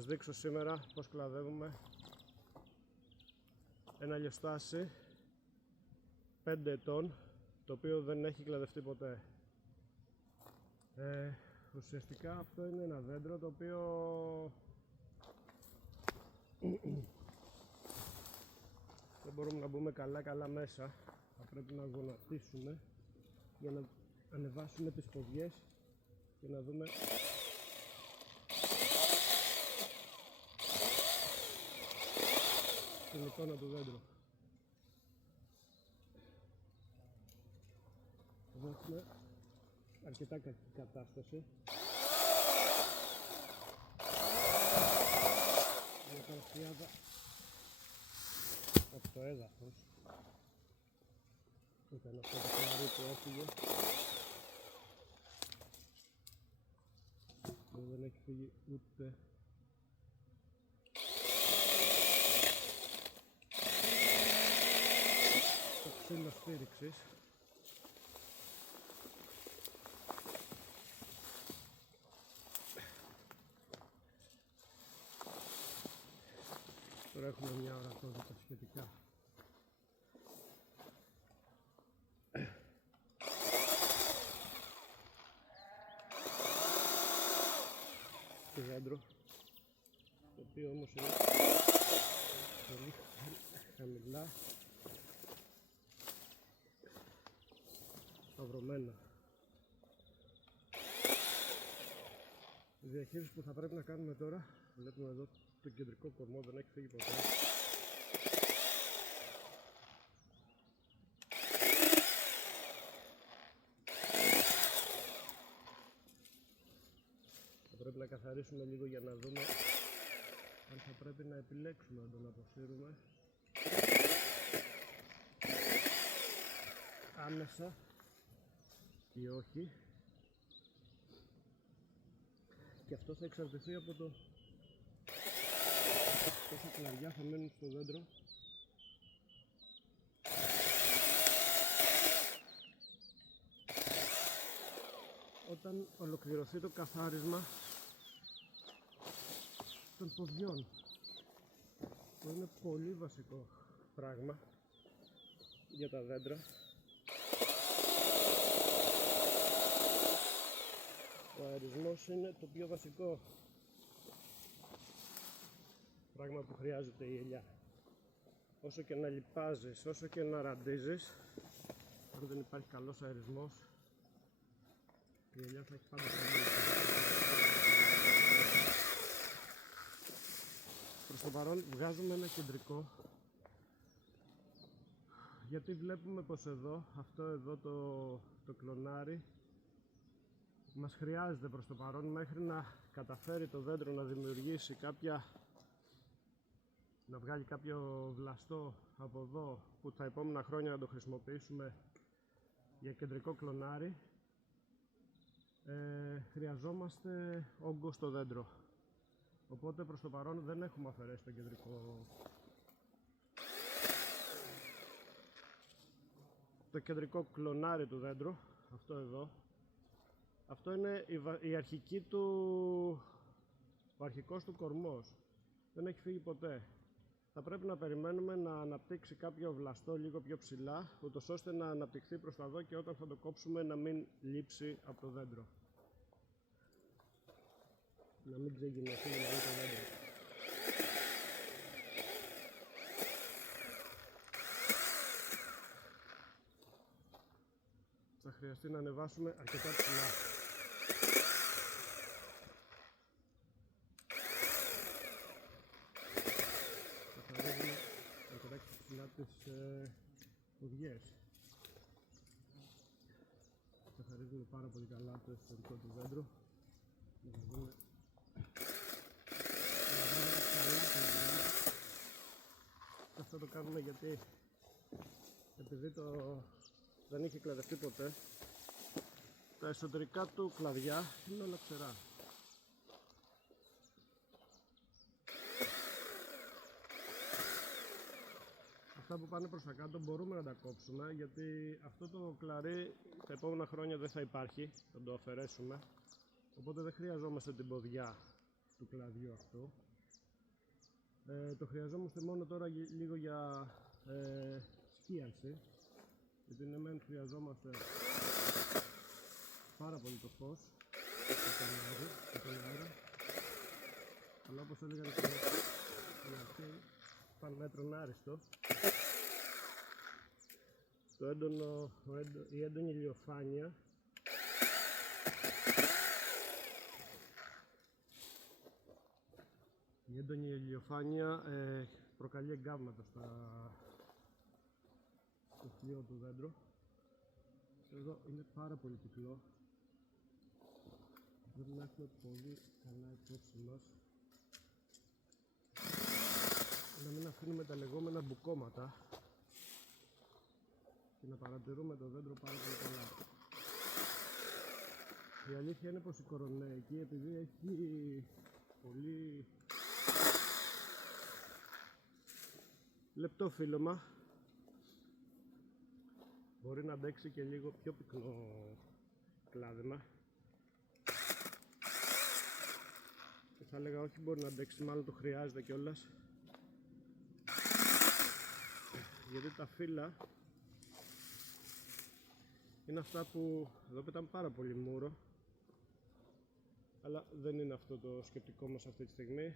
σας δείξω σήμερα πως κλαδεύουμε ένα λιοστάσι 5 ετών, το οποίο δεν έχει κλαδευτεί ποτέ. Ουσιαστικά αυτό είναι ένα δέντρο το οποίο δεν μπορούμε να μπούμε καλά μέσα. Θα πρέπει να γονατίσουμε για να ανεβάσουμε τις ποδιές και να δούμε την εικόνα του δέντρου. Εδώ έχουμε αρκετά κακή κατάσταση. Μια παραφιάδα από το έδαφος. Ήταν αυτό το κλαρί που έφυγε. Δεν έχει φύγει ούτε το ξύλο στήριξης. Τώρα έχουμε μια ορατότητα σχετικά. Το δέντρο, το οποίο όμως είναι πολύ χαμηλά σταυρωμένα. Η διαχείριση που θα πρέπει να κάνουμε τώρα, βλέπουμε εδώ το κεντρικό κορμό δεν έχει φύγει ποτέ. Θα πρέπει να καθαρίσουμε λίγο για να δούμε αν θα πρέπει να επιλέξουμε να τον αποσύρουμε άμεσα ή όχι. Και αυτό θα εξαρτηθεί από το πόσα κλαριά θα μένουν στο δέντρο. Όταν ολοκληρωθεί το καθάρισμα των ποδιών, που είναι πολύ βασικό πράγμα για τα δέντρα. Ο αερισμός είναι το πιο βασικό πράγμα που χρειάζεται η ελιά. Όσο και να λιπάζεις, όσο και να ραντίζεις, αν δεν υπάρχει καλός αερισμός, η ελιά θα έχει πάντα problema. Προς το παρόν βγάζουμε ένα κεντρικό, γιατί βλέπουμε πως εδώ, αυτό εδώ το κλονάρι μας χρειάζεται προς το παρόν μέχρι να καταφέρει το δέντρο να δημιουργήσει να βγάλει κάποιο βλαστό από εδώ που τα επόμενα χρόνια να το χρησιμοποιήσουμε για κεντρικό κλονάρι. Χρειαζόμαστε όγκο στο δέντρο, οπότε προς το παρόν δεν έχουμε αφαιρέσει το κεντρικό κλονάρι του δέντρου. Αυτό εδώ, αυτό είναι η αρχική του, ο αρχικός του κορμός, δεν έχει φύγει ποτέ. Θα πρέπει να περιμένουμε να αναπτύξει κάποιο βλαστό λίγο πιο ψηλά, ούτως ώστε να αναπτυχθεί προς τα δω και όταν θα το κόψουμε να μην λείψει από το δέντρο. Να μην ξεγυμνωθεί δηλαδή το δέντρο. Θα χρειαστεί να ανεβάσουμε αρκετά ψηλά. Τις ποδιές. Καθαρίζουμε πάρα πολύ καλά το εσωτερικό του δέντρου. Αυτό το κάνουμε γιατί επειδή δεν είχε κλαδευτεί ποτέ, τα εσωτερικά του κλαδιά είναι όλα ξερά. Αυτά που πάνε προς τα κάτω μπορούμε να τα κόψουμε, γιατί αυτό το κλαρί τα επόμενα χρόνια δεν θα υπάρχει, θα το αφαιρέσουμε, οπότε δεν χρειαζόμαστε την ποδιά του κλαδιού αυτού. Το χρειαζόμαστε μόνο τώρα λίγο για σκίαση, γιατί ναι μεν χρειαζόμαστε πάρα πολύ το φως και τον αέρα, αλλά όπως έλεγαν και στην αρχή, πάνε μέτρον άριστο. Η έντονη ηλιοφάνεια προκαλεί εγκάβματα στο φλοιό του δέντρου. Εδώ είναι πάρα πολύ πυκνό. Πρέπει να έχουμε πολύ καλά υπόψη μας να μην αφήνουμε τα λεγόμενα μπουκώματα και να παρατηρούμε το δέντρο πάρα πολύ καλά. Η αλήθεια είναι πως η κοροναϊκή, επειδή έχει πολύ λεπτό φύλλωμα, μπορεί να αντέξει και λίγο πιο πυκνό κλάδεμα. Και θα έλεγα όχι μπορεί να αντέξει, μάλλον το χρειάζεται κιόλας, γιατί τα φύλλα είναι αυτά που εδώ πετάμε πάρα πολύ μούρο, αλλά δεν είναι αυτό το σκεπτικό μας αυτή τη στιγμή.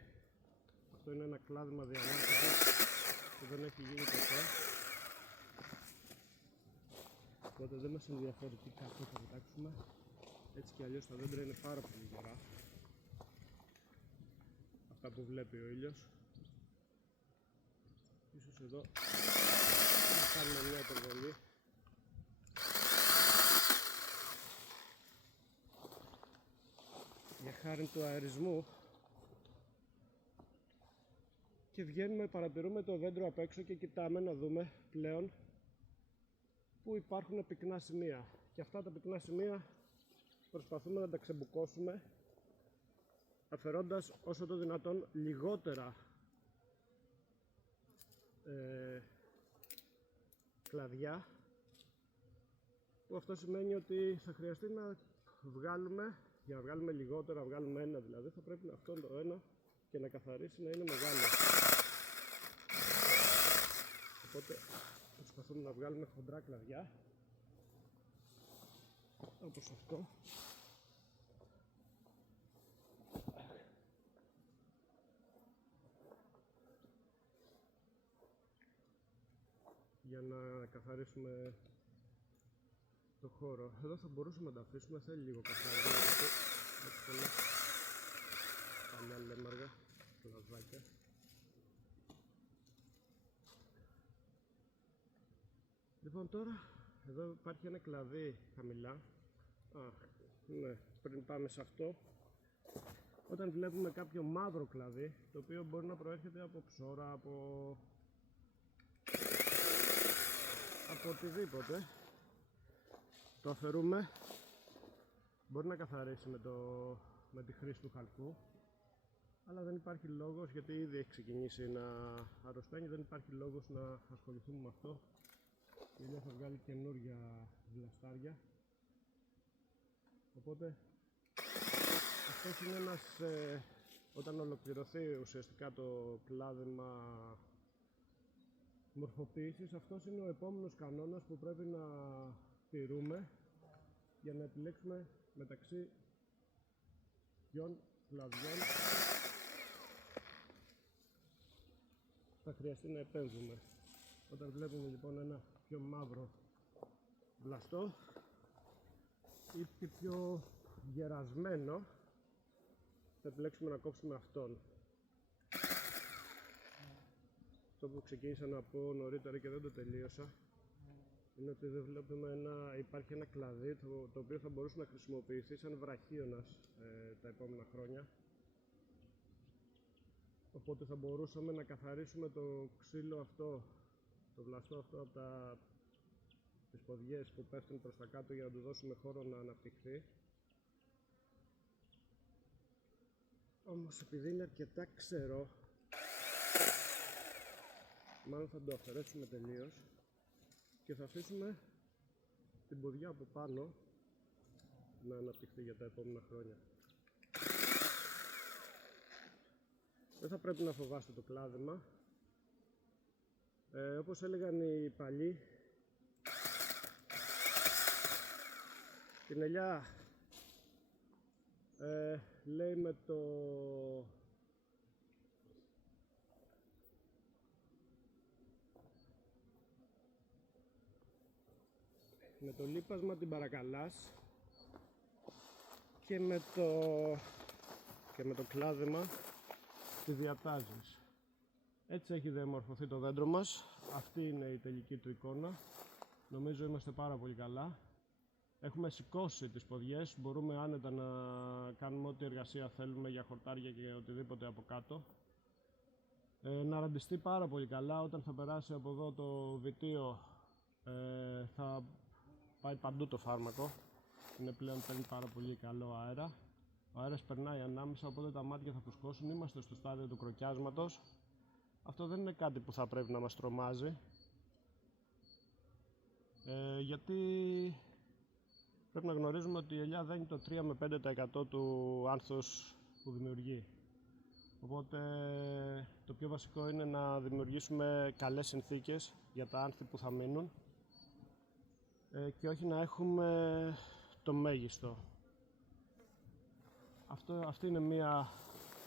Αυτό είναι ένα κλάδεμα διαμόρφωσης που δεν έχει γίνει ποτέ, οπότε δεν μας ενδιαφέρει τι καφέ θα πετάξουμε. Έτσι κι αλλιώς τα δέντρα είναι πάρα πολύ γερά, αυτά που βλέπει ο ήλιος. Ίσως εδώ να κάνουμε μια υπερβολή. Για χάρη του αερισμού, και βγαίνουμε, παρατηρούμε το δέντρο απ' έξω και κοιτάμε να δούμε πλέον που υπάρχουν πυκνά σημεία, και αυτά τα πυκνά σημεία προσπαθούμε να τα ξεμπουκώσουμε αφαιρώντας όσο το δυνατόν λιγότερα κλαδιά, που αυτό σημαίνει ότι θα χρειαστεί να βγάλουμε, για να βγάλουμε λιγότερα, να βγάλουμε ένα δηλαδή, θα πρέπει αυτό το ένα και να καθαρίσει να είναι μεγάλο. Οπότε προσπαθούμε να βγάλουμε χοντρά κλαδιά, όπως αυτό. Για να καθαρίσουμε το χώρο. Εδώ θα μπορούσαμε να τα αφήσουμε, θέλει λίγο καθάρισμα, γιατί έχει πολλά παλιά λέμαργα, λαδάκια. Λοιπόν, τώρα εδώ υπάρχει ένα κλαδί χαμηλά. Ναι, πριν πάμε σε αυτό, όταν βλέπουμε κάποιο μαύρο κλαδί, το οποίο μπορεί να προέρχεται από ψώρα, από οτιδήποτε, το αφαιρούμε. Μπορεί να καθαρίσει με τη χρήση του χαλκού, αλλά δεν υπάρχει λόγος, γιατί ήδη έχει ξεκινήσει να αρρωσταίνει, δεν υπάρχει λόγος να ασχοληθούμε με αυτό. Η ηλιά θα βγάλει καινούργια βλαστάρια, οπότε αυτός είναι ένας, όταν ολοκληρωθεί ουσιαστικά το κλάδεμα μορφοποίησης, αυτός είναι ο επόμενος κανόνας που πρέπει να τηρούμε για να επιλέξουμε μεταξύ ποιων κλαδιών θα χρειαστεί να επέμβουμε. Όταν βλέπουμε λοιπόν ένα πιο μαύρο βλαστό ή και πιο γερασμένο, θα επιλέξουμε να κόψουμε αυτόν. Αυτό που ξεκίνησα να πω νωρίτερα και δεν το τελείωσα είναι ότι δεν βλέπουμε υπάρχει ένα κλαδί το οποίο θα μπορούσε να χρησιμοποιηθεί σαν βραχίωνας τα επόμενα χρόνια. Οπότε θα μπορούσαμε να καθαρίσουμε το ξύλο αυτό, το βλαστό αυτό, από τις ποδιές που πέφτουν προς τα κάτω, για να του δώσουμε χώρο να αναπτυχθεί. Όμως επειδή είναι αρκετά ξερό, μάλλον θα το αφαιρέσουμε τελείως και θα αφήσουμε την ποδιά από πάνω να αναπτυχθεί για τα επόμενα χρόνια. Δεν θα πρέπει να φοβάστε το κλάδεμα. Όπως έλεγαν οι παλιοί, την ελιά λέει με το λίπασμα την παρακαλάς και με το κλάδεμα τη διατάζεις. Έτσι έχει διαμορφωθεί το δέντρο μας. Αυτή είναι η τελική του εικόνα. Νομίζω είμαστε πάρα πολύ καλά. Έχουμε σηκώσει τις ποδιές, μπορούμε άνετα να κάνουμε ό,τι εργασία θέλουμε για χορτάρια και οτιδήποτε από κάτω. Να ραντιστεί πάρα πολύ καλά. Όταν θα περάσει από εδώ το βιτίο θα πάει παντού το φάρμακο. Είναι πλέον παίρνει πάρα πολύ καλό αέρα. Ο αέρας περνάει ανάμεσα, οπότε τα μάτια θα φουσκώσουν. Είμαστε στο στάδιο του κροκιάσματος. Αυτό δεν είναι κάτι που θα πρέπει να μας τρομάζει, γιατί πρέπει να γνωρίζουμε ότι η ελιά δένει το 3 με 5% του άνθους που δημιουργεί. Οπότε το πιο βασικό είναι να δημιουργήσουμε καλές συνθήκες για τα άνθη που θα μείνουν και όχι να έχουμε το μέγιστο. Αυτή είναι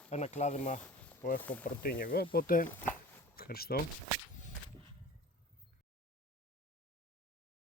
ένα κλάδεμα που έχω προτείνει εγώ, οπότε ευχαριστώ.